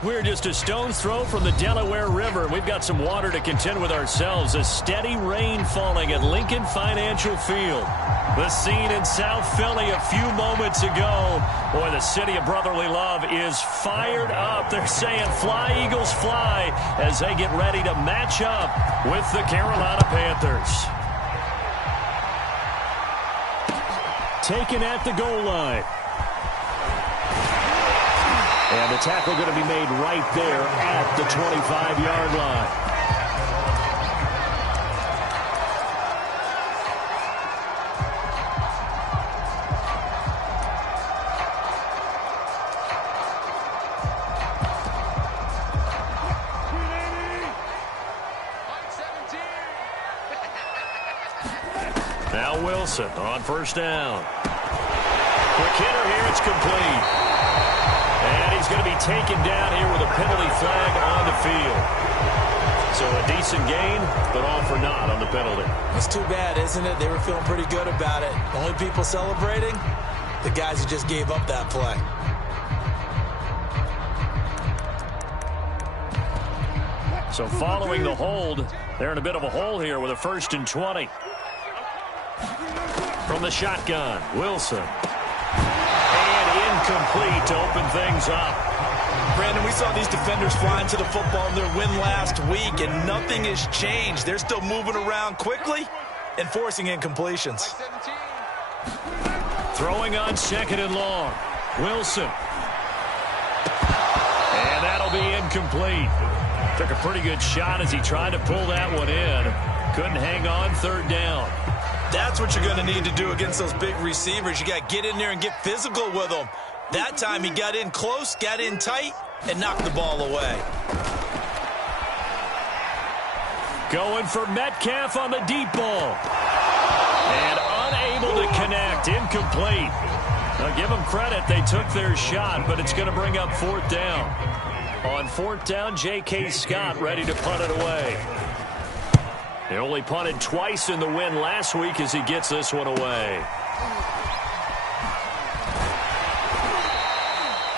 We're just a stone's throw from the Delaware River. We've got some water to contend with ourselves. A steady rain falling at Lincoln Financial Field. The scene in South Philly a few moments ago. Boy, the city of brotherly love is fired up. They're saying fly, Eagles, fly, as they get ready to match up with the Carolina Panthers. Taken at the goal line. And the tackle going to be made right there at the 25-yard line. Now Wilson on first down. Quick hitter here. It's complete. And he's going to be taken down here with a penalty flag on the field. So a decent gain, but all for naught on the penalty. It's too bad, isn't it? They were feeling pretty good about it. The only people celebrating, the guys who just gave up that play. So following the hold, they're in a bit of a hole here with a 1st and 20. From the shotgun, Wilson. Incomplete to open things up. Brandon, we saw these defenders flying to the football in their win last week, and nothing has changed. They're still moving around quickly and forcing incompletions. Throwing on 2nd and long. Wilson. And that'll be incomplete. Took a pretty good shot as he tried to pull that one in. Couldn't hang on 3rd down. That's what you're going to need to do against those big receivers. You got to get in there and get physical with them. That time he got in close, got in tight, and knocked the ball away. Going for Metcalf on the deep ball. And unable to connect. Incomplete. Now give them credit. They took their shot, but it's going to bring up 4th down. On 4th down, J.K. Scott ready to punt it away. They only punted twice in the win last week as he gets this one away.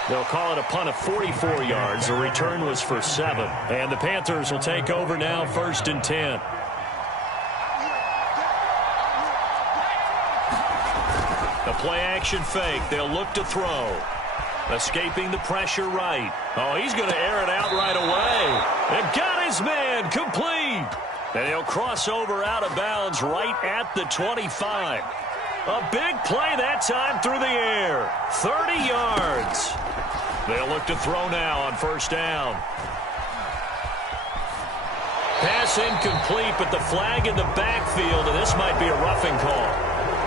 They'll call it a punt of 44 yards. The return was for 7. And the Panthers will take over now, 1st and 10. The play-action fake. They'll look to throw. Escaping the pressure right. Oh, he's going to air it out right away. And got his man. Complete. And he'll cross over out of bounds right at the 25. A big play that time through the air. 30 yards. They'll look to throw now on 1st down. Pass incomplete, but the flag in the backfield, and this might be a roughing call.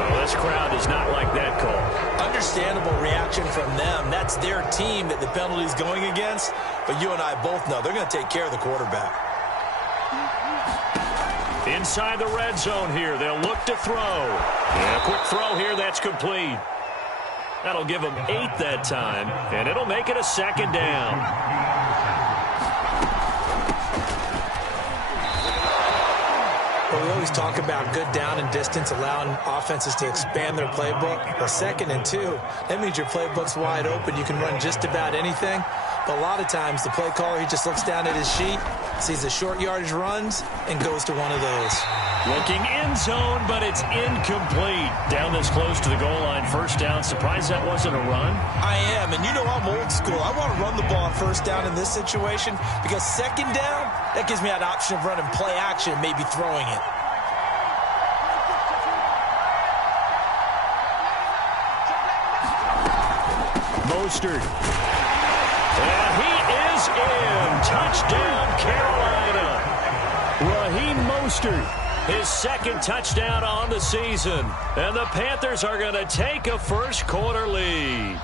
Well, this crowd does not like that call. Understandable reaction from them. That's their team that the penalty's going against. But you and I both know they're going to take care of the quarterback. Inside the red zone here. They'll look to throw. And a quick throw here. That's complete. That'll give them 8 that time. And it'll make it a 2nd down. Well, we always talk about good down and distance, allowing offenses to expand their playbook. But 2nd and 2, that means your playbook's wide open. You can run just about anything. But a lot of times the play caller, he just looks down at his sheet, sees the short yardage runs, and goes to one of those. Looking end zone, but it's incomplete. Down this close to the goal line, 1st down. Surprised that wasn't a run? I am, and you know I'm old school. I want to run the ball on 1st down in this situation because 2nd down, that gives me that option of running play action, maybe throwing it. Mostert. And he is in. Touchdown, Carolina. Raheem Mostert, his 2nd touchdown on the season. And the Panthers are going to take a 1st quarter lead.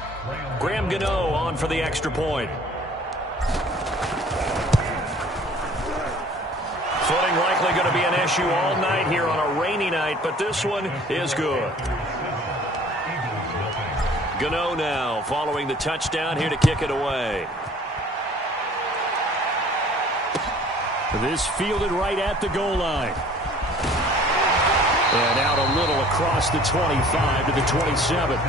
Graham Gano on for the extra point. Footing likely going to be an issue all night here on a rainy night, but this one is good. Gano now following the touchdown here to kick it away. This fielded right at the goal line. And out a little across the 25 to the 27.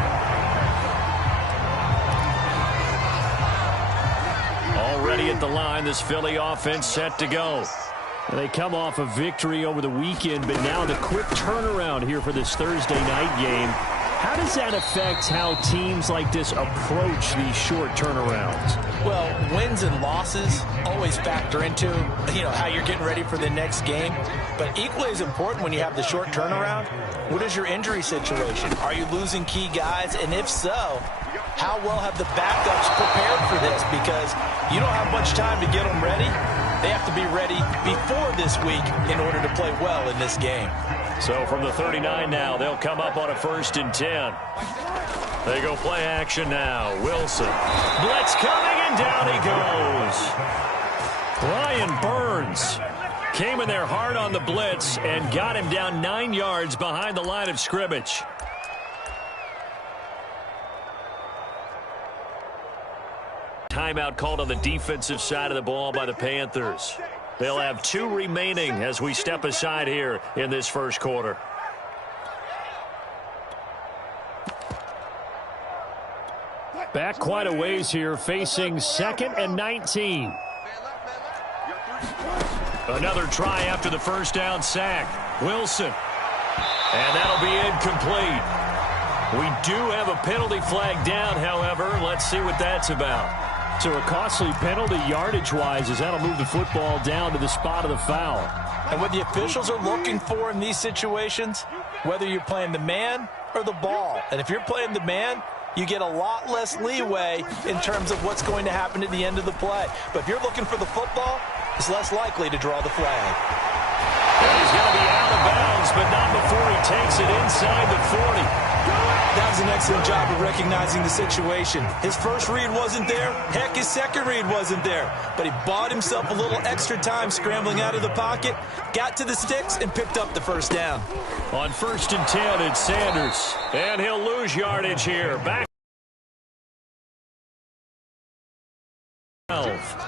ready at the line. This Philly offense set to go. They come off a victory over the weekend, but now the quick turnaround here for this Thursday night game. How does that affect how teams like this approach these short turnarounds? Well, wins and losses always factor into, how you're getting ready for the next game. But equally as important when you have the short turnaround, what is your injury situation? Are you losing key guys? And if so, how well have the backups prepared for this? Because you don't have much time to get them ready. They have to be ready before this week in order to play well in this game. So from the 39 now, they'll come up on a 1st and 10. They go play action now. Wilson. Blitz coming, and down he goes. Brian Burns came in there hard on the blitz and got him down 9 yards behind the line of scrimmage. Timeout called on the defensive side of the ball by the Panthers. They'll have 2 remaining as we step aside here in this first quarter. Back quite a ways here, facing 2nd and 19. Another try after the first down sack. Wilson. And that'll be incomplete. We do have a penalty flag down, however. Let's see what that's about. So a costly penalty yardage-wise as that'll move the football down to the spot of the foul. And what the officials are looking for in these situations, whether you're playing the man or the ball. And if you're playing the man, you get a lot less leeway in terms of what's going to happen at the end of the play. But if you're looking for the football, it's less likely to draw the flag. And he's going to be out of bounds, but not before he takes it inside the 40. That was an excellent job of recognizing the situation. His first read wasn't there. Heck, his second read wasn't there. But he bought himself a little extra time scrambling out of the pocket, got to the sticks, and picked up the first down. On 1st and 10, it's Sanders. And he'll lose yardage here. Back 12.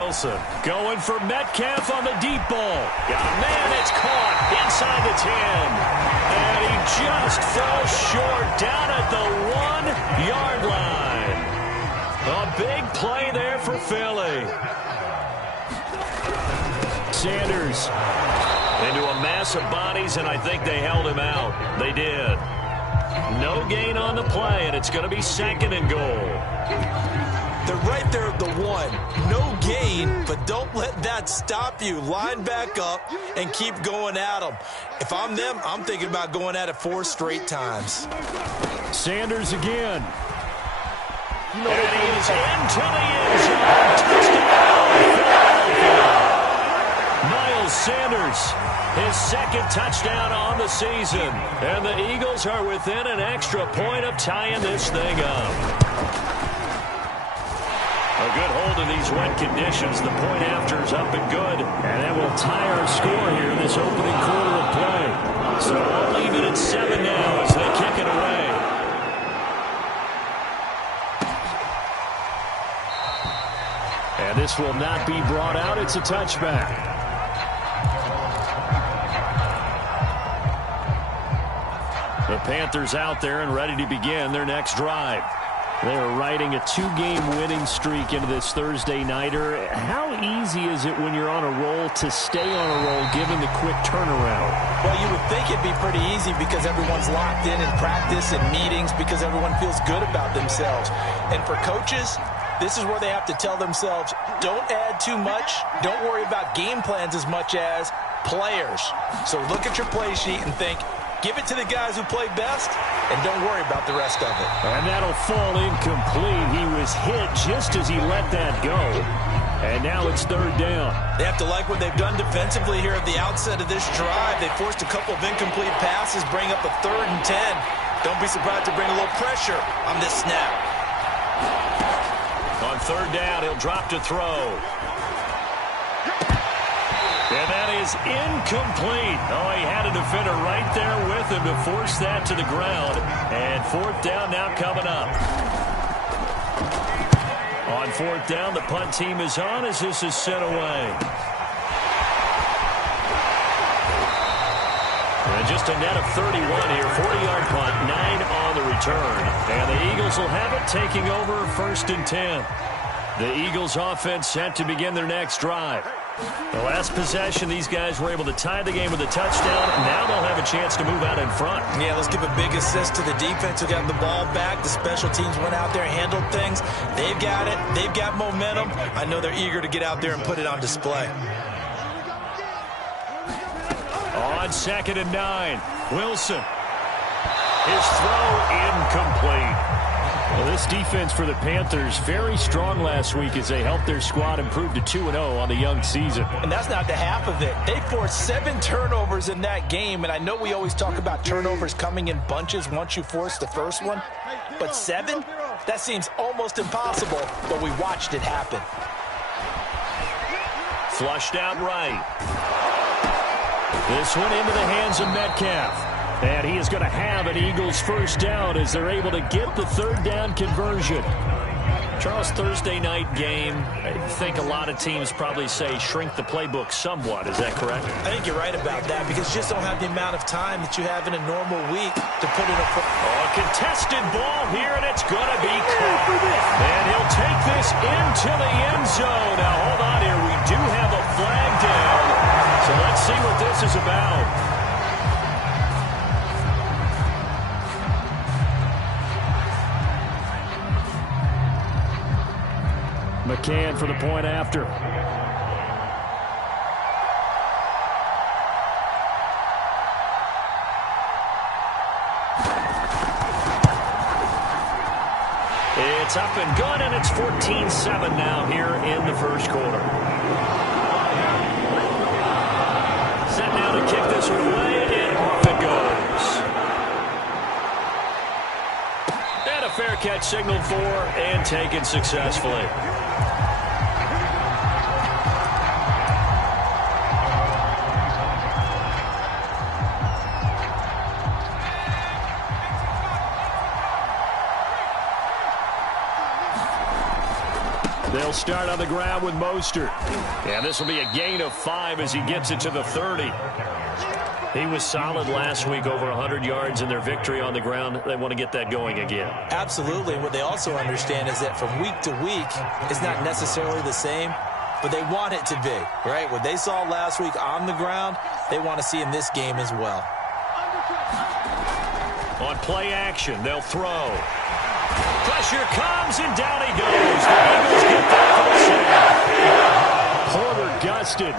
Wilson going for Metcalf on the deep ball. Got a man that's caught inside the 10. And he just fell short down at the 1-yard line. A big play there for Philly. Sanders into a mass of bodies, and I think they held him out. They did. No gain on the play, and it's going to be 2nd and goal. They're right there at the 1. No gain, but don't let that stop you. Line back up and keep going at them. If I'm them, I'm thinking about going at it 4 straight times. Sanders again. And he's into the end zone. Touchdown, Philadelphia. Miles Sanders, his 2nd touchdown on the season. And the Eagles are within an extra point of tying this thing up. A good hold in these wet conditions. The point after is up and good. And that will tie our score here in this opening quarter of play. So we'll leave it at 7 now as they kick it away. And this will not be brought out. It's a touchback. The Panthers out there and ready to begin their next drive. They're riding a 2-game winning streak into this Thursday nighter. How easy is it when you're on a roll to stay on a roll given the quick turnaround? Well, you would think it'd be pretty easy because everyone's locked in practice and meetings because everyone feels good about themselves. And for coaches, this is where they have to tell themselves, don't add too much. Don't worry about game plans as much as players. So look at your play sheet and think, give it to the guys who play best, and don't worry about the rest of it. And that'll fall incomplete. He was hit just as he let that go. And now it's 3rd down. They have to like what they've done defensively here at the outset of this drive. They forced a couple of incomplete passes, bring up a 3rd and 10. Don't be surprised to bring a little pressure on this snap. On 3rd down, he'll drop to throw. And that is incomplete. Oh, he had a defender right there with him to force that to the ground. And 4th down now coming up. On 4th down, the punt team is on as this is sent away. The just a net of 31 here. 40-yard punt, 9 on the return. And the Eagles will have it, taking over 1st and 10. The Eagles offense set to begin their next drive. The last possession, these guys were able to tie the game with a touchdown. Now they'll have a chance to move out in front. Yeah, let's give a big assist to the defense who got the ball back. The special teams went out there, handled things. They've got it. They've got momentum. I know they're eager to get out there and put it on display. On 2nd and 9, Wilson. His throw incomplete. Well, this defense for the Panthers, very strong last week as they helped their squad improve to 2-0 on the young season. And that's not the half of it. They forced 7 turnovers in that game, and I know we always talk about turnovers coming in bunches once you force the first one, but 7? That seems almost impossible, but we watched it happen. Flushed out right. This one into the hands of Metcalf. And he is going to have an Eagles first down as they're able to get the 3rd down conversion. Charles, Thursday night game, I think a lot of teams probably say shrink the playbook somewhat. Is that correct? I think you're right about that because you just don't have the amount of time that you have in a normal week to put in a... A contested ball here, and it's going to be caught. And he'll take this into the end zone. Now, hold on here. We do have a flag down. So let's see what this is about. McCann for the point after. It's up and good, and it's 14-7 now here in the first quarter. Set now to kick this one away, and off it goes. And a fair catch signaled for and taken successfully. They'll start on the ground with Mostert. And this will be a gain of 5 as he gets it to the 30. He was solid last week, over 100 yards in their victory on the ground. They want to get that going again. Absolutely. What they also understand is that from week to week, it's not necessarily the same, but they want it to be, right? What they saw last week on the ground, they want to see in this game as well. On play action, they'll throw. Pressure comes, and down he goes. The Eagles get that for a sack. Porter gusted.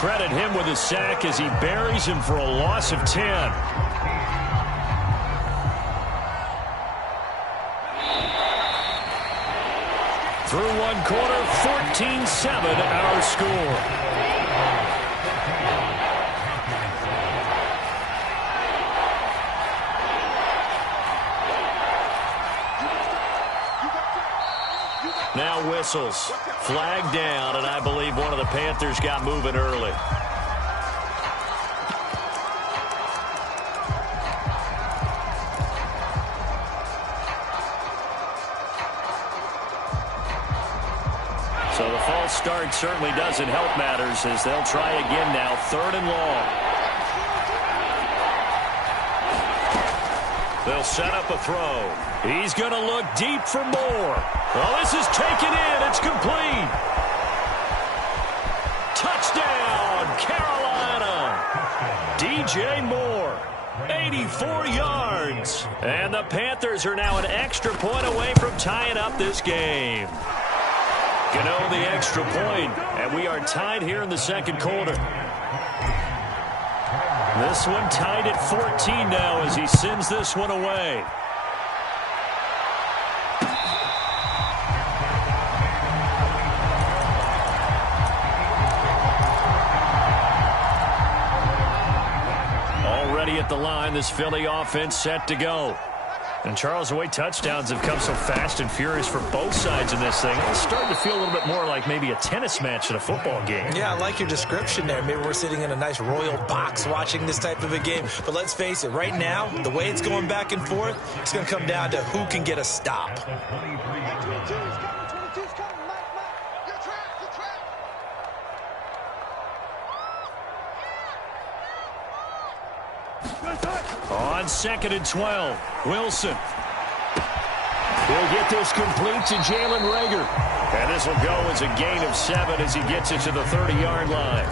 Credit him with a sack as he buries him for a loss of 10. Through one quarter, 14-7 our score. Now whistles. Flag down, and I believe one of the Panthers got moving early. So the false start certainly doesn't help matters as they'll try again now. 3rd and long. They'll set up a throw. He's going to look deep for more. Well, this is taken in. It's complete. Touchdown, Carolina. DJ Moore, 84 yards. And the Panthers are now an extra point away from tying up this game. Gano the extra point, and we are tied here in the second quarter. This one tied at 14 now as he sends this one away. Already at the line, this Philly offense set to go. And Charles, the way touchdowns have come so fast and furious for both sides in this thing, it's starting to feel a little bit more like maybe a tennis match in a football game. Yeah, I like your description there. Maybe we're sitting in a nice royal box watching this type of a game. But let's face it, right now, the way it's going back and forth, it's going to come down to who can get a stop. On 2nd and 12, Wilson. He'll get this complete to Jalen Reagor. And this will go as a gain of 7 as he gets it to the 30-yard line.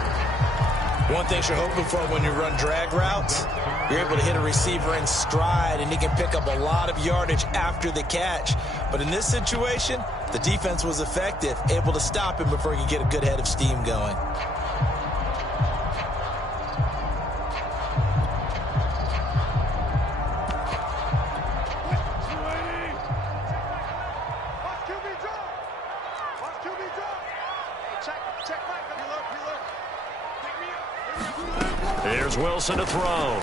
One thing you're hoping for when you run drag routes, you're able to hit a receiver in stride, and he can pick up a lot of yardage after the catch. But in this situation, the defense was effective, able to stop him before he could get a good head of steam going. Here's Wilson to throw.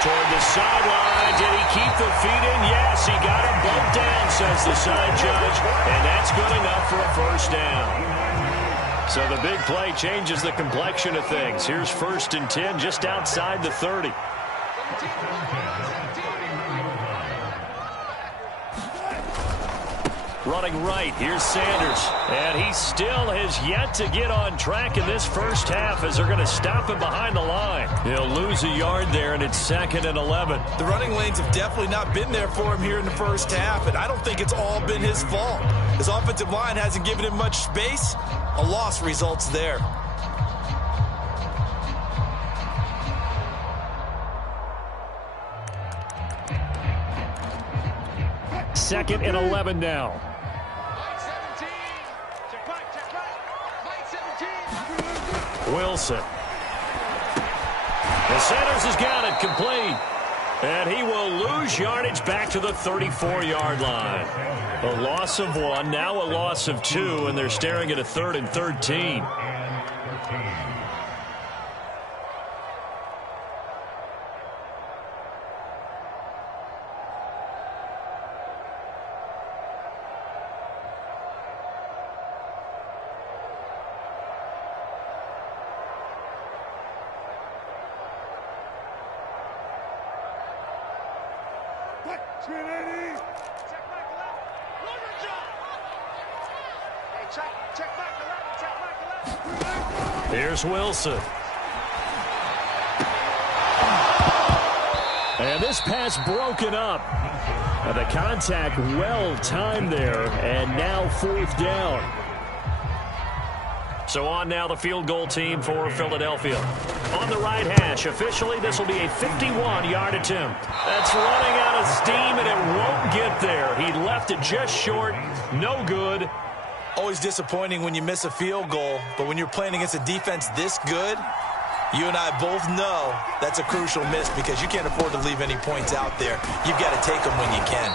Toward the sideline. Did he keep the feet in? Yes, he got them both down, says the side judge. And that's good enough for a first down. So the big play changes the complexion of things. Here's 1st and 10 just outside the 30. Running right, here's Sanders. And he still has yet to get on track in this first half as they're going to stop him behind the line. He'll lose a yard there, and it's 2nd and 11. The running lanes have definitely not been there for him here in the first half, and I don't think it's all been his fault. His offensive line hasn't given him much space. A loss results there. Second and 11 now. Wilson. And Sanders has got it complete. And he will lose yardage back to the 34-yard line. A loss of 1, now a loss of 2, and they're staring at a 3rd and 13. Here's Wilson. And this pass broken up. And the contact well timed there, and now 4th down. So on now the field goal team for Philadelphia. On the right hash, officially this will be a 51-yard attempt. That's running out of steam, and it won't get there. He left it just short. No good. Always disappointing when you miss a field goal, but when you're playing against a defense this good, you and I both know that's a crucial miss because you can't afford to leave any points out there. You've got to take them when you can.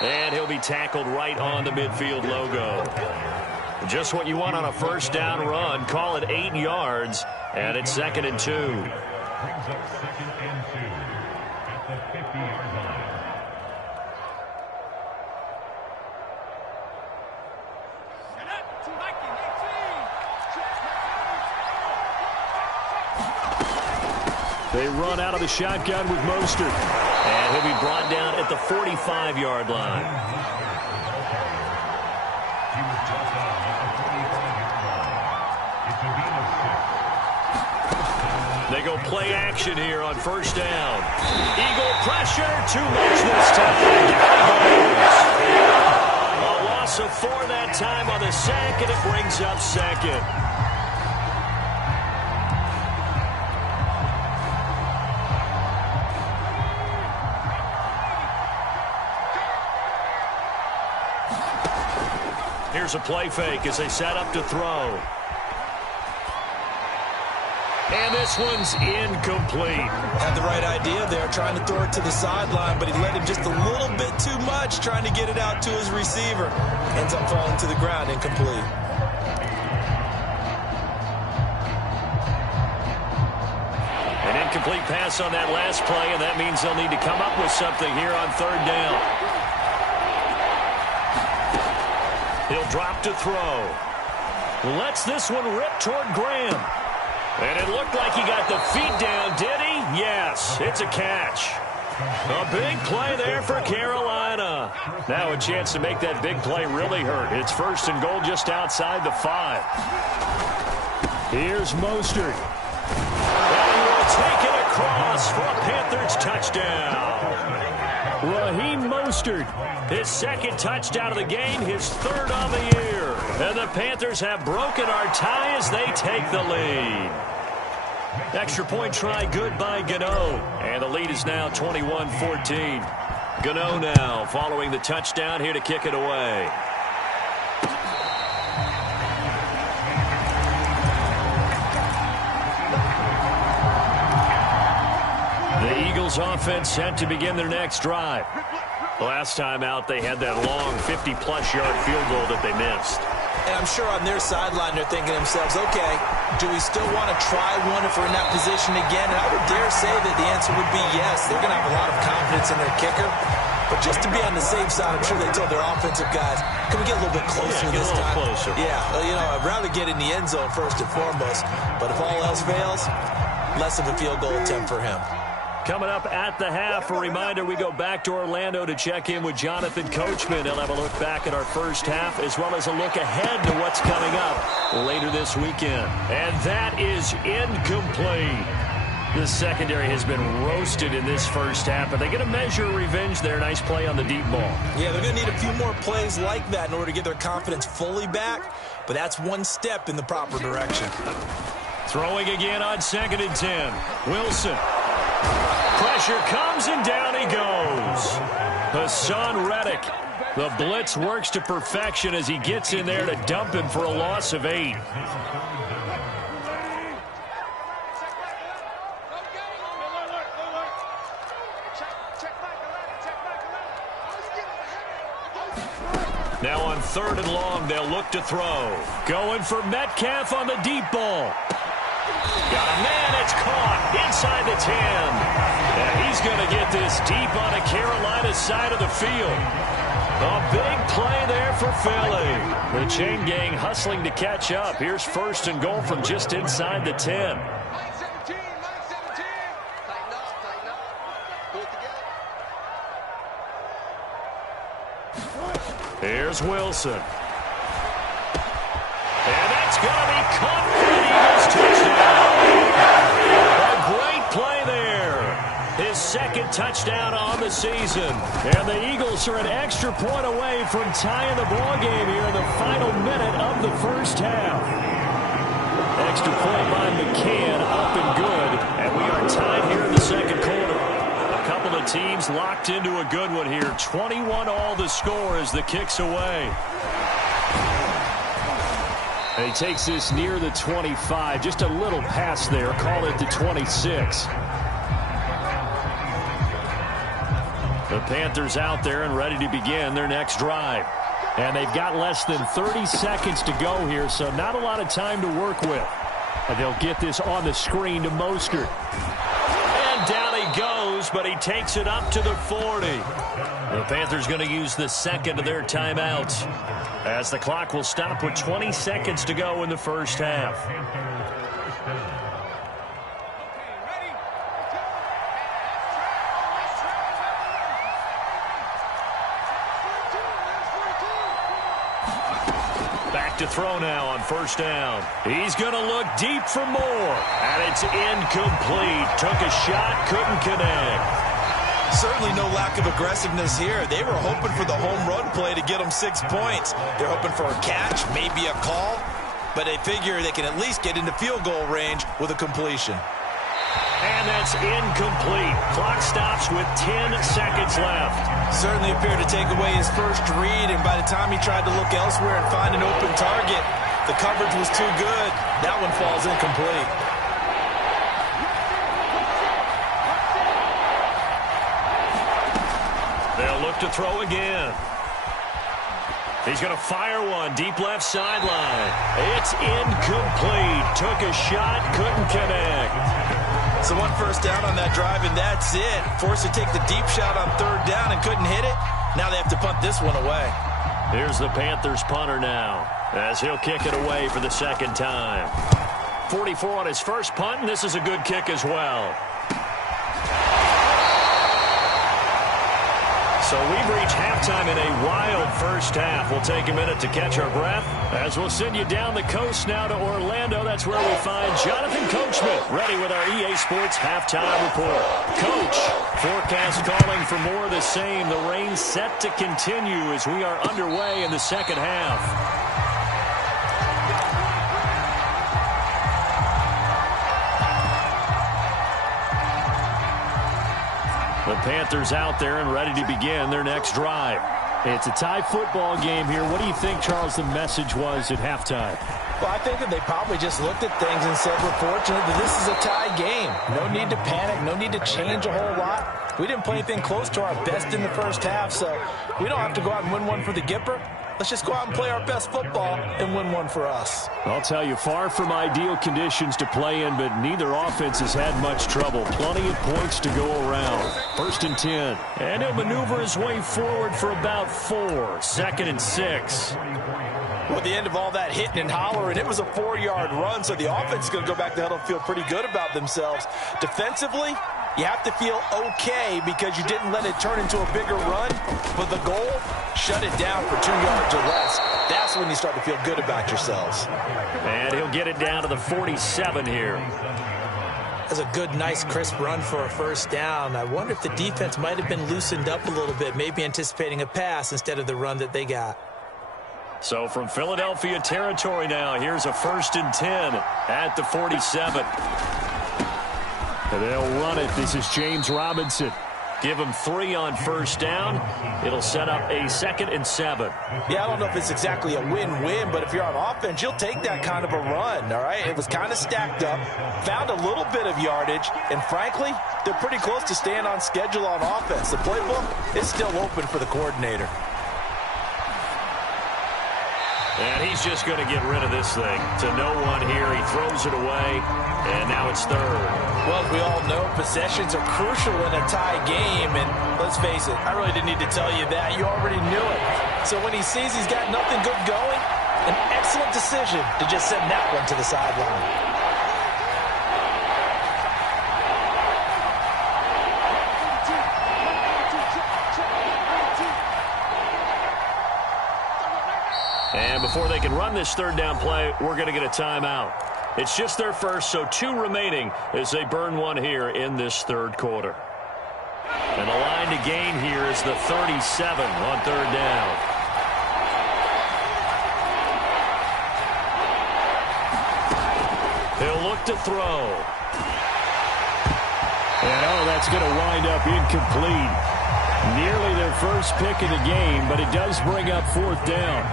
And he'll be tackled right on the midfield logo. Just what you want on a first down run. Call it 8 yards, and it's 2nd and 2. Brings up 2nd and 2 at the 50-yard line. They run out of the shotgun with Mostert. And he'll be brought down at the 45-yard line. He was brought down at the 45-yard line. It's a gain of 6. They go play action here on first down. Eagle pressure, too much this time. A loss of 4 that time on the sack, and it brings up 2nd. Here's a play fake as they set up to throw. And this one's incomplete. Had the right idea there, trying to throw it to the sideline, but he let him just a little bit too much, trying to get it out to his receiver. Ends up falling to the ground, incomplete. An incomplete pass on that last play, and that means they'll need to come up with something here on 3rd down. He'll drop to throw. Lets this one rip toward Graham. And it looked like he got the feet down, did he? Yes, it's a catch. A big play there for Carolina. Now a chance to make that big play really hurt. It's 1st and goal just outside the 5. Here's Mostert. And he will take it across for a Panthers touchdown. Raheem Mostert, his second touchdown of the game, his third of the year. And the Panthers have broken our tie as they take the lead. Extra point try good by Gano. And the lead is now 21-14. Gano now following the touchdown here to kick it away. The Eagles offense set to begin their next drive. Last time out, they had that long 50-plus yard field goal that they missed. And I'm sure on their sideline they're thinking to themselves, okay, do we still want to try one if we're in that position again? And I would dare say that the answer would be yes. They're going to have a lot of confidence in their kicker. But just to be on the safe side, I'm sure they told their offensive guys, can we get a little bit closer this time? Closer. Yeah, well, you know, I'd rather get in the end zone first and foremost. But if all else fails, less of a field goal attempt for him. Coming up at the half, a reminder, we go back to Orlando to check in with Jonathan Coachman. He'll have a look back at our first half as well as a look ahead to what's coming up later this weekend. And that is incomplete. The secondary has been roasted in this first half, but they get a measure of revenge there. Nice play on the deep ball. Yeah, they're going to need a few more plays like that in order to get their confidence fully back, but that's one step in the proper direction. Throwing again on 2nd and 10. Wilson. Pressure comes and down he goes. Hassan Reddick. The blitz works to perfection as he gets in there to dump him for a loss of 8. Now on 3rd and long, they'll look to throw. Going for Metcalf on the deep ball. Got a man, it's caught inside the 10. And he's going to get this deep on the Carolina side of the field. A big play there for Philly. The chain gang hustling to catch up. Here's 1st and goal from just inside the 10. Here's Wilson. And that's going to be caught for the Eagles touchdown. A great play there. His 2nd touchdown on the season. And the Eagles are an extra point away from tying the ball game here in the final minute of the first half. Extra point by McCann, up and good. And we are tied here in the second quarter. A couple of teams locked into a good one here. 21-all the score as the kick's away. And he takes this near the 25. Just a little pass there. Call it the 26. The Panthers out there and ready to begin their next drive. And they've got less than 30 seconds to go here, so not a lot of time to work with. And they'll get this on the screen to Mostert. And down he goes, but he takes it up to the 40. The Panthers going to use the 2nd of their timeouts, as the clock will stop with 20 seconds to go in the first half. To throw now on 1st down. He's going to look deep for more. And it's incomplete. Took a shot, couldn't connect. Certainly no lack of aggressiveness here. They were hoping for the home run play to get them 6 points. They're hoping for a catch, maybe a call, but they figure they can at least get into field goal range with a completion. And that's incomplete. Clock stops with 10 seconds left. Certainly appeared to take away his first read, and by the time he tried to look elsewhere and find an open target, the coverage was too good. That one falls incomplete. They'll look to throw again. He's going to fire one deep left sideline. It's incomplete. Took a shot, couldn't connect. So 1 first down on that drive, and that's it. Forced to take the deep shot on 3rd down and couldn't hit it. Now they have to punt this one away. Here's the Panthers punter now, as he'll kick it away for the 2nd time. 44 on his first punt, and this is a good kick as well. So we've reached halftime in a wild first half. We'll take a minute to catch our breath as we'll send you down the coast now to Orlando. That's where we find Jonathan Coachman ready with our EA Sports halftime report. Coach, forecast calling for more of the same. The rain set to continue as we are underway in the second half. The Panthers out there and ready to begin their next drive. It's a tie football game here. What do you think, Charles, the message was at halftime? Well, I think that they probably just looked at things and said, we're fortunate that this is a tie game. No need to panic. No need to change a whole lot. We didn't play anything close to our best in the first half, so we don't have to go out and win one for the Gipper. Let's just go out and play our best football and win one for us. I'll tell you, far from ideal conditions to play in, but neither offense has had much trouble. Plenty of points to go around. 1st and 10. And he'll maneuver his way forward for about 4. 2nd and 6. Well, at the end of all that hitting and hollering, it was a 4-yard run, so the offense is going to go back to huddle and feel pretty good about themselves. Defensively, you have to feel okay because you didn't let it turn into a bigger run, but the goal, shut it down for 2 yards or less. That's when you start to feel good about yourselves. And he'll get it down to the 47 here. That's a good, nice, crisp run for a first down. I wonder if the defense might have been loosened up a little bit, maybe anticipating a pass instead of the run that they got. So from Philadelphia territory now, here's a 1st and 10 at the 47. And they'll run it. This is James Robinson. Give him 3 on 1st down. It'll set up a 2nd and 7. Yeah, I don't know if it's exactly a win-win, but if you're on offense, you'll take that kind of a run, all right? It was kind of stacked up, found a little bit of yardage, and frankly, they're pretty close to staying on schedule on offense. The playbook is still open for the coordinator. And he's just going to get rid of this thing to no one here. He throws it away, and now it's 3rd. Well, as we all know, possessions are crucial in a tie game, and let's face it, I really didn't need to tell you that. You already knew it. So when he sees he's got nothing good going, an excellent decision to just send that one to the sideline. And before they can run this 3rd down play, we're going to get a timeout. It's just their first, so 2 remaining as they burn one here in this 3rd quarter. And the line to gain here is the 37 on 3rd down. He'll look to throw. And that's going to wind up incomplete. Nearly their first pick of the game, but it does bring up 4th down.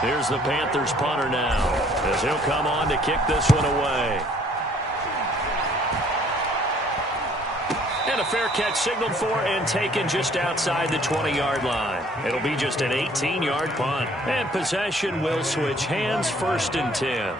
Here's the Panthers punter now as he'll come on to kick this one away. And a fair catch signaled for and taken just outside the 20-yard line. It'll be just an 18-yard punt. And possession will switch hands. 1st and 10.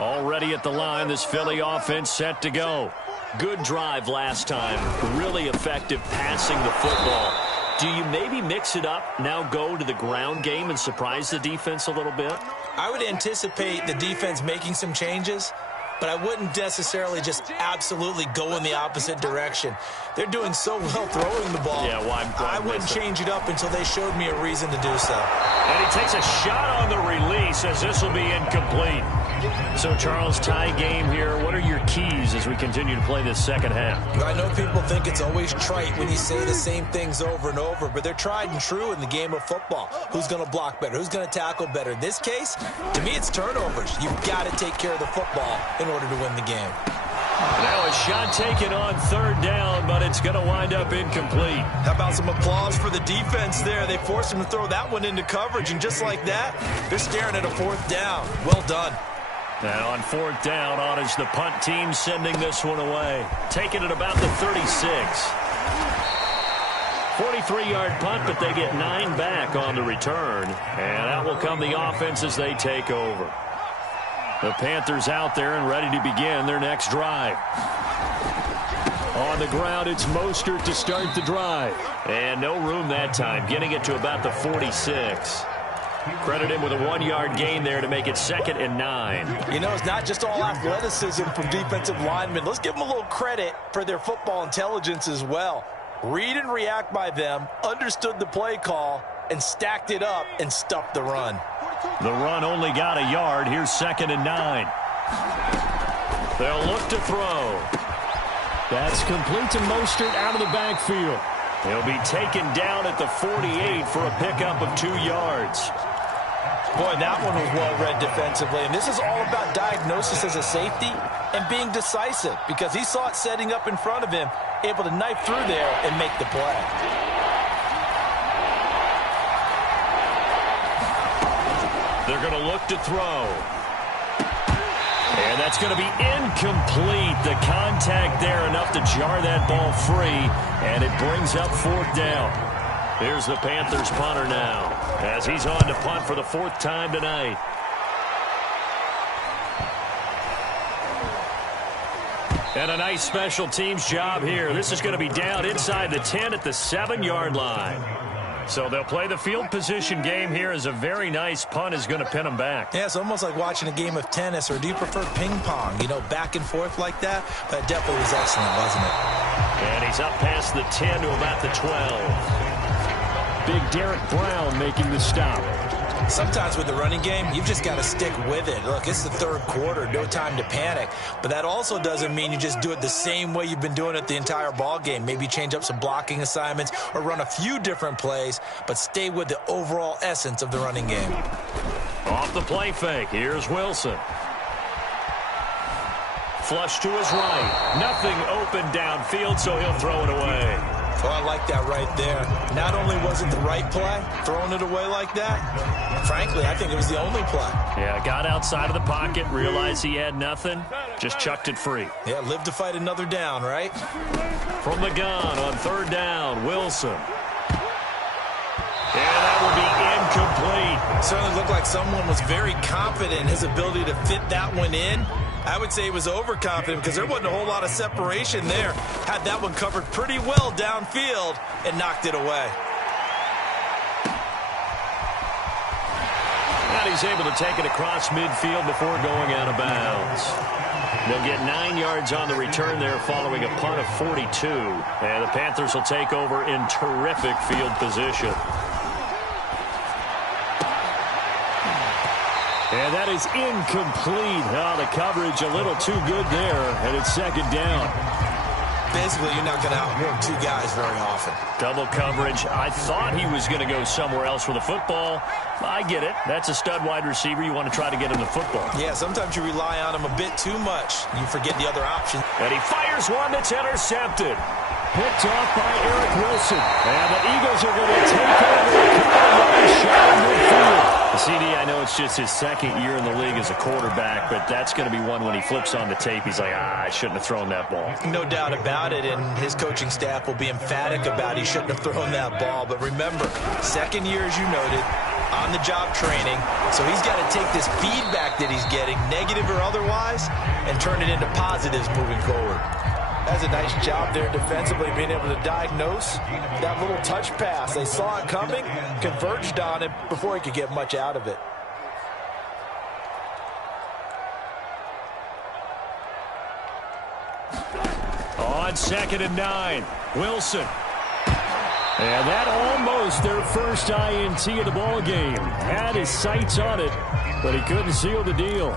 Already at the line, this Philly offense set to go. Good drive last time. Really effective passing the football. Do you maybe mix it up, now go to the ground game and surprise the defense a little bit? I would anticipate the defense making some changes, but I wouldn't necessarily just absolutely go in the opposite direction. They're doing so well throwing the ball. Yeah, why I wouldn't change it up until they showed me a reason to do so. And he takes a shot on the release as this will be incomplete. So, Charles, tie game here. What are your keys as we continue to play this second half? I know people think it's always trite when you say the same things over and over, but they're tried and true in the game of football. Who's going to block better? Who's going to tackle better? In this case, to me, it's turnovers. You've got to take care of the football in order to win the game. Now a shot taken on 3rd down, but it's going to wind up incomplete. How about some applause for the defense there? They forced him to throw that one into coverage, and just like that, they're staring at a 4th down. Well done. Now on 4th down, on is the punt team sending this one away. Taking it about the 36. 43-yard punt, but they get 9 back on the return. And out will come the offense as they take over. The Panthers out there and ready to begin their next drive. On the ground, it's Mostert to start the drive. And no room that time, getting it to about the 46. Credit him with a 1-yard gain there to make it 2nd and 9. You know, it's not just all athleticism from defensive linemen. Let's give them a little credit for their football intelligence as well. Read and react by them, understood the play call, and stacked it up and stuffed the run. The run only got a yard. Here's 2nd and 9. They'll look to throw. That's complete to Mostert out of the backfield. He'll be taken down at the 48 for a pickup of 2 yards. Boy, that one was well read defensively, and this is all about diagnosis as a safety and being decisive because he saw it setting up in front of him, able to knife through there and make the play. They're going to look to throw. And that's going to be incomplete. The contact there enough to jar that ball free, and it brings up 4th down. Here's the Panthers punter now as he's on to punt for the 4th time tonight. And a nice special teams job here. This is going to be down inside the 10 at the 7-yard line. So they'll play the field position game here as a very nice punt is going to pin them back. Yeah, it's almost like watching a game of tennis, or do you prefer ping pong? You know, back and forth like that? But it definitely was excellent, wasn't it? And he's up past the 10 to about the 12. Big Derek Brown making the stop. Sometimes with the running game, you've just got to stick with it. Look, it's the 3rd quarter, no time to panic. But that also doesn't mean you just do it the same way you've been doing it the entire ball game. Maybe change up some blocking assignments or run a few different plays, but stay with the overall essence of the running game. Off the play fake, here's Wilson. Flush to his right. Nothing open downfield, so he'll throw it away. Oh, I like that right there. Not only was it the right play, throwing it away like that, frankly, I think it was the only play. Yeah, got outside of the pocket, realized he had nothing, just chucked it free. Yeah, live to fight another down, right? From the gun on 3rd down, Wilson. And that will be incomplete. It certainly looked like someone was very confident in his ability to fit that one in. I would say he was overconfident because there wasn't a whole lot of separation there. Had that one covered pretty well downfield and knocked it away. And he's able to take it across midfield before going out of bounds. They'll get 9 yards on the return there following a punt of 42. And the Panthers will take over in terrific field position. And that is incomplete. Oh, the coverage a little too good there, and it's 2nd down. Basically, you're not going to outwork 2 guys very often. Double coverage. I thought he was going to go somewhere else with the football. I get it. That's a stud wide receiver. You want to try to get him the football. Yeah, sometimes you rely on him a bit too much. You forget the other option. And he fires one that's intercepted. Picked off by Eric Wilson. And the Eagles are going to take over a couple yards shy of midfield. CD, I know it's just his 2nd year in the league as a quarterback, but that's going to be one when he flips on the tape. He's like, I shouldn't have thrown that ball. No doubt about it, and his coaching staff will be emphatic about he shouldn't have thrown that ball. But remember, 2nd year, as you noted, on-the-job training. So he's got to take this feedback that he's getting, negative or otherwise, and turn it into positives moving forward. That's a nice job there defensively, being able to diagnose that little touch pass. They saw it coming, converged on it before he could get much out of it. On 2nd and 9, Wilson. And that almost their first INT of the ball game. Had his sights on it, but he couldn't seal the deal.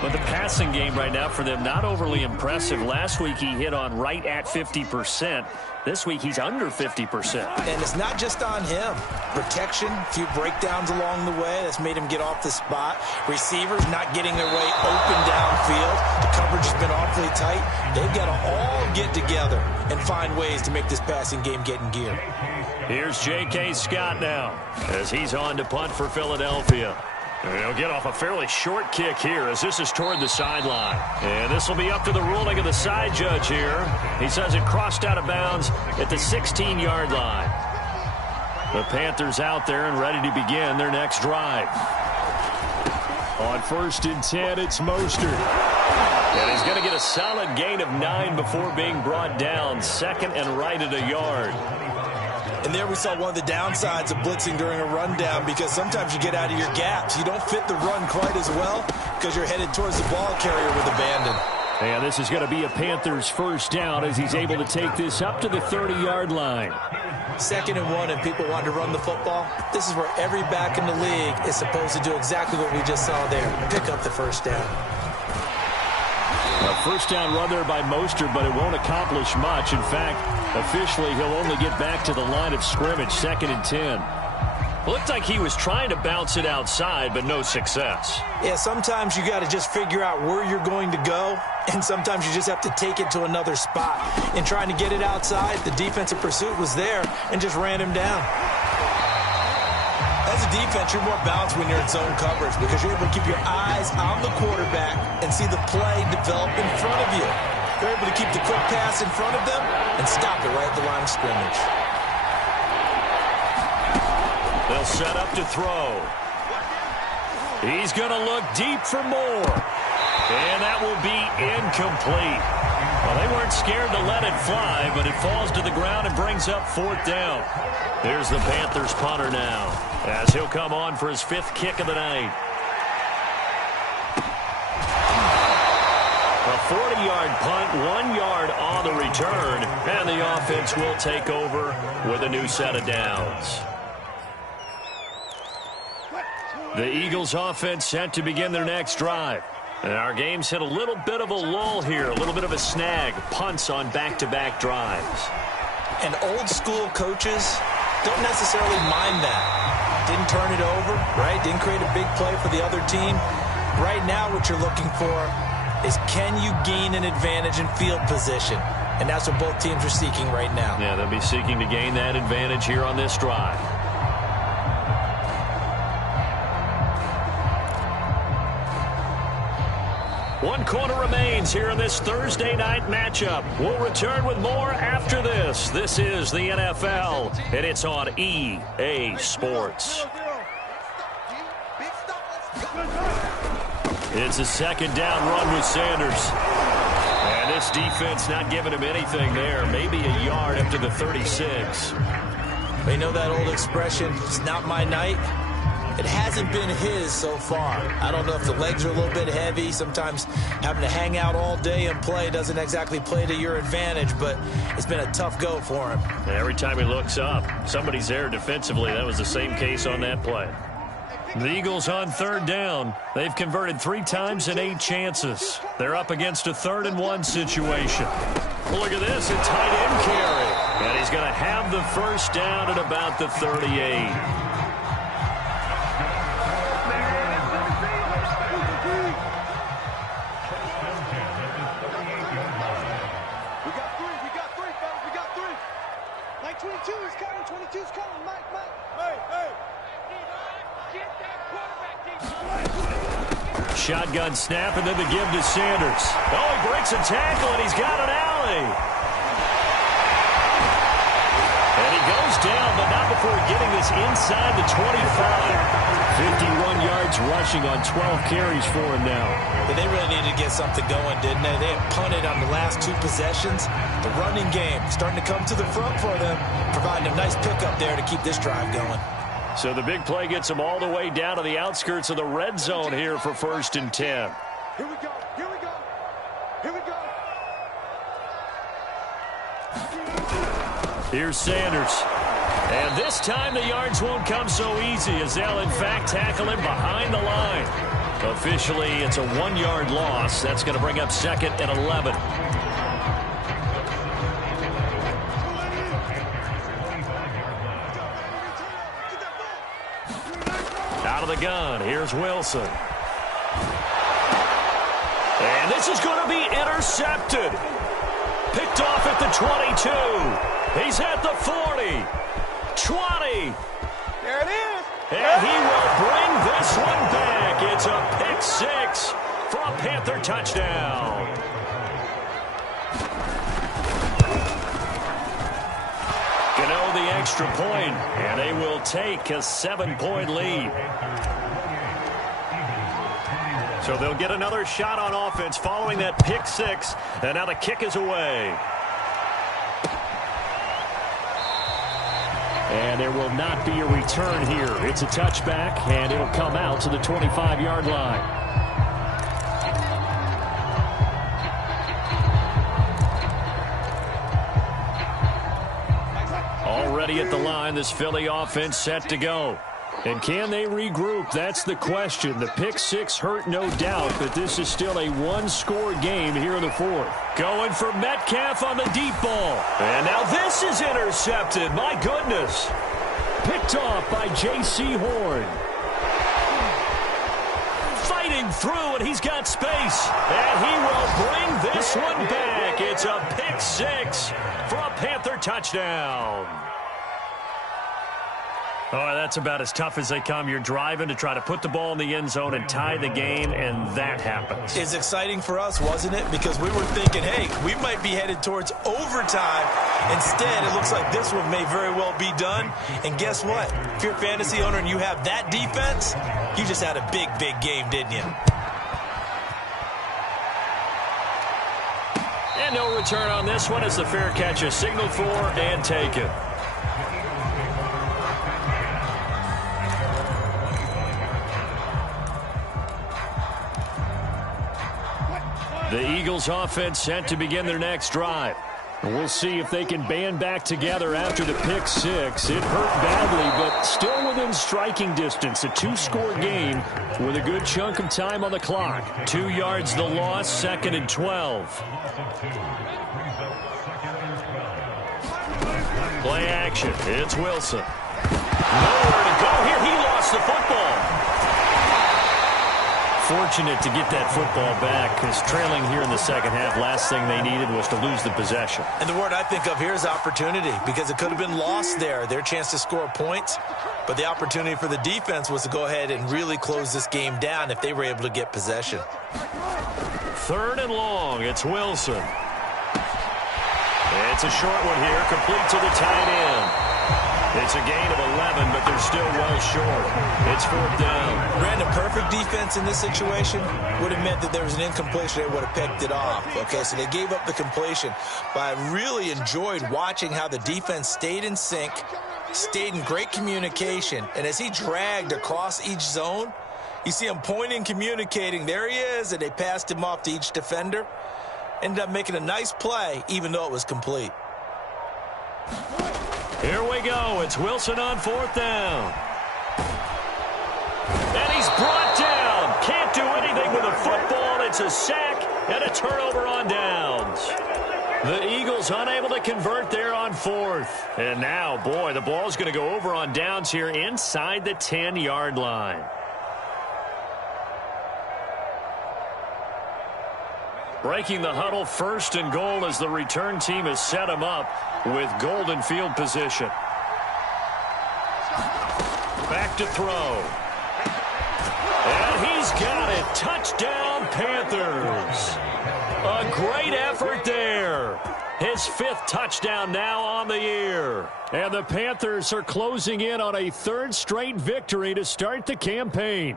But the passing game right now for them, not overly impressive. Last week he hit on right at 50%. This week he's under 50%. And it's not just on him. Protection, a few breakdowns along the way. That's made him get off the spot. Receivers not getting their way open downfield. The coverage has been awfully tight. They've got to all get together and find ways to make this passing game get in gear. Here's J.K. Scott now as he's on to punt for Philadelphia. And he'll get off a fairly short kick here as this is toward the sideline. And this will be up to the ruling of the side judge here. He says it crossed out of bounds at the 16-yard line. The Panthers out there and ready to begin their next drive. On 1st and 10, it's Mostert. And he's going to get a solid gain of 9 before being brought down. 2nd and right at a yard. And there we saw one of the downsides of blitzing during a rundown, because sometimes you get out of your gaps. You don't fit the run quite as well because you're headed towards the ball carrier with abandon. And this is going to be a Panthers first down as he's able to take this up to the 30-yard line. 2nd and 1, and people want to run the football. This is where every back in the league is supposed to do exactly what we just saw there. Pick up the first down. A first down run there by Mostert, but it won't accomplish much. In fact, officially, he'll only get back to the line of scrimmage, 2nd and 10. Looked like he was trying to bounce it outside, but no success. Yeah, sometimes you got to just figure out where you're going to go, and sometimes you just have to take it to another spot. In trying to get it outside, the defensive pursuit was there and just ran him down. As a defense, you're more balanced when you're in zone coverage because you're able to keep your eyes on the quarterback and see the play develop in front of you. You're able to keep the quick pass in front of them and stop it right at the line of scrimmage. They'll set up to throw. He's going to look deep for more. And that will be incomplete. Well, they weren't scared to let it fly, but it falls to the ground and brings up 4th down. There's the Panthers punter now, as he'll come on for his 5th kick of the night. A 40-yard punt, 1 yard on the return, and the offense will take over with a new set of downs. The Eagles offense set to begin their next drive. And our game's hit a little bit of a lull here, a little bit of a snag, punts on back-to-back drives. And old-school coaches don't necessarily mind that. Didn't turn it over, right? Didn't create a big play for the other team. Right now what you're looking for is can you gain an advantage in field position? And that's what both teams are seeking right now. Yeah, they'll be seeking to gain that advantage here on this drive. One quarter remains here in this Thursday night matchup. We'll return with more after this. This is the NFL, and it's on EA Sports. It's a 2nd down run with Sanders. And this defense not giving him anything there. Maybe a yard up to the 36. They know that old expression, it's not my night. It hasn't been his so far. I don't know if the legs are a little bit heavy. Sometimes having to hang out all day and play doesn't exactly play to your advantage, but it's been a tough go for him. Every time he looks up, somebody's there defensively. That was the same case on that play. The Eagles on 3rd down. They've converted 3 times in 8 chances. They're up against a 3rd and 1 situation. Look at this, a tight end carry. And he's going to have the first down at about the 38. Shotgun snap, and then the give to Sanders. Oh, he breaks a tackle, and he's got an alley. And he goes down, but not before getting this inside the 25. 51 yards rushing on 12 carries for him now. But they really needed to get something going, didn't they? They had punted on the last 2 possessions. The running game starting to come to the front for them, providing a nice pickup there to keep this drive going. So the big play gets them all the way down to the outskirts of the red zone here for 1st and 10. Here we go. Here we go. Here we go. Here's Sanders. And this time the yards won't come so easy as they'll in fact tackle him behind the line. Officially, it's a 1-yard loss. That's going to bring up 2nd and 11. Out of the gun, here's Wilson. And this is going to be intercepted. Picked off at the 22. He's at the 40. 20. There it is. And he will bring this one back. It's a pick 6 for a Panther touchdown. Gano the extra point, and they will take a 7-point lead. So they'll get another shot on offense following that pick 6, and now the kick is away. And there will not be a return here. It's a touchback, and it'll come out to the 25-yard line. Already at the line, this Philly offense set to go. And can they regroup? That's the question. The pick six hurt, no doubt, but this is still a one-score game here in the fourth. Going for Metcalf on the deep ball. And now this is intercepted. My goodness. Picked off by J.C. Horn. Fighting through, and he's got space. And he will bring this one back. It's a pick six for a Panther touchdown. Oh, that's about as tough as they come. You're driving to try to put the ball in the end zone and tie the game, and that happens. It's exciting for us, wasn't it? Because we were thinking, hey, we might be headed towards overtime. Instead, it looks like this one may very well be done. And guess what? If you're a fantasy owner and you have that defense, you just had a big, big game, didn't you? And no return on this one as the fair catch is signaled for and taken. The Eagles offense set to begin their next drive. We'll see if they can band back together after the pick six. It hurt badly, but still within striking distance. A two-score game with a good chunk of time on the clock. 2 yards the loss, 2nd and 12. Play action. It's Wilson. Nowhere to go here. He lost the football. Fortunate to get that football back because trailing here in the second half, last thing they needed was to lose the possession. And the word I think of here is opportunity, because it could have been lost there, their chance to score points. But the opportunity for the defense was to go ahead and really close this game down if they were able to get possession. 3rd and long. It's Wilson. It's a short one here, complete to the tight end. It's a gain of 11, but they're still well short. It's 4th down. Brandon, perfect defense in this situation would have meant that there was an incompletion. They would have picked it off. Okay, so they gave up the completion. But I really enjoyed watching how the defense stayed in sync, stayed in great communication. And as he dragged across each zone, you see him pointing, communicating. There he is, and they passed him off to each defender. Ended up making a nice play, even though it was complete. Here we go. It's Wilson on 4th down. And he's brought down. Can't do anything with a football. It's a sack and a turnover on downs. The Eagles unable to convert there on 4th. And now, boy, the ball's going to go over on downs here inside the 10-yard line. Breaking the huddle, 1st and goal as the return team has set them up with golden field position. Back to throw. And he's got it. Touchdown, Panthers. A great effort there. His 5th touchdown now on the year. And the Panthers are closing in on a 3rd straight victory to start the campaign.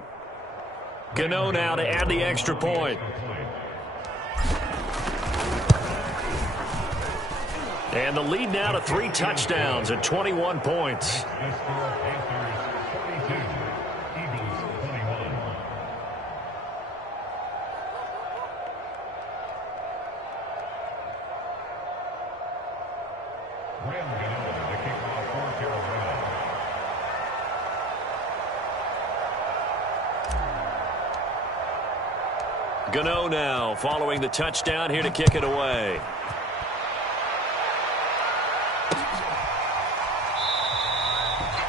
Gano now to add the extra point. And the lead now to 3 touchdowns at 21 points. Gano now following the touchdown here to kick it away.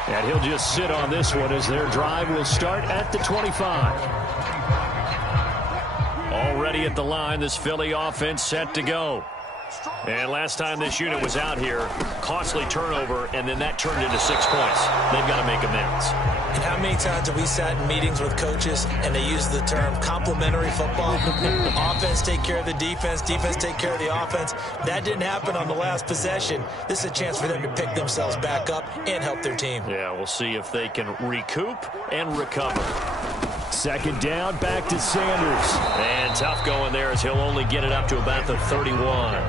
And he'll just sit on this one as their drive will start at the 25. Already at the line, this Philly offense set to go. And last time this unit was out here, costly turnover, and then that turned into 6 points. They've got to make amends. And how many times have we sat in meetings with coaches and they use the term complementary football? Offense take care of the defense, defense take care of the offense. That didn't happen on the last possession. This is a chance for them to pick themselves back up and help their team. Yeah, we'll see if they can recoup and recover. 2nd down, back to Sanders. And tough going there as he'll only get it up to about the 31.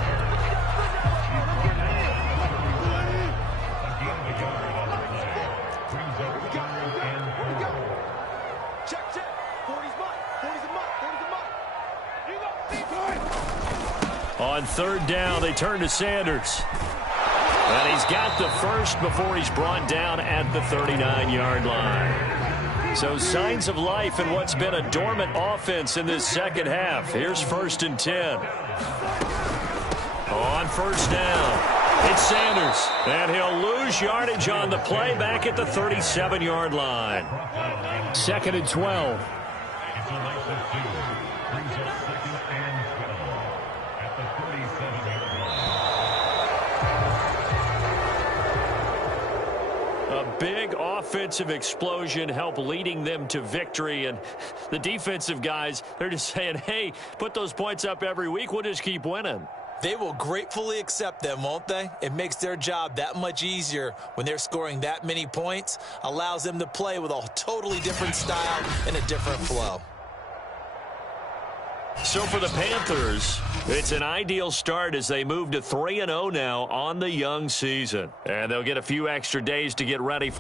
On 3rd down, they turn to Sanders. And he's got the first before he's brought down at the 39-yard line. So signs of life in what's been a dormant offense in this second half. Here's 1st and 10. On first down, it's Sanders. And he'll lose yardage on the play back at the 37-yard line. 2nd and 12. It's a loss of 2. Brings up 2nd and 12 at the 37-yard line. A big offensive explosion helped leading them to victory. And the defensive guys, they're just saying, hey, put those points up every week. We'll just keep winning. They will gratefully accept them, won't they? It makes their job that much easier when they're scoring that many points. Allows them to play with a totally different style and a different flow. So for the Panthers, it's an ideal start as they move to 3-0 now on the young season. And they'll get a few extra days to get ready.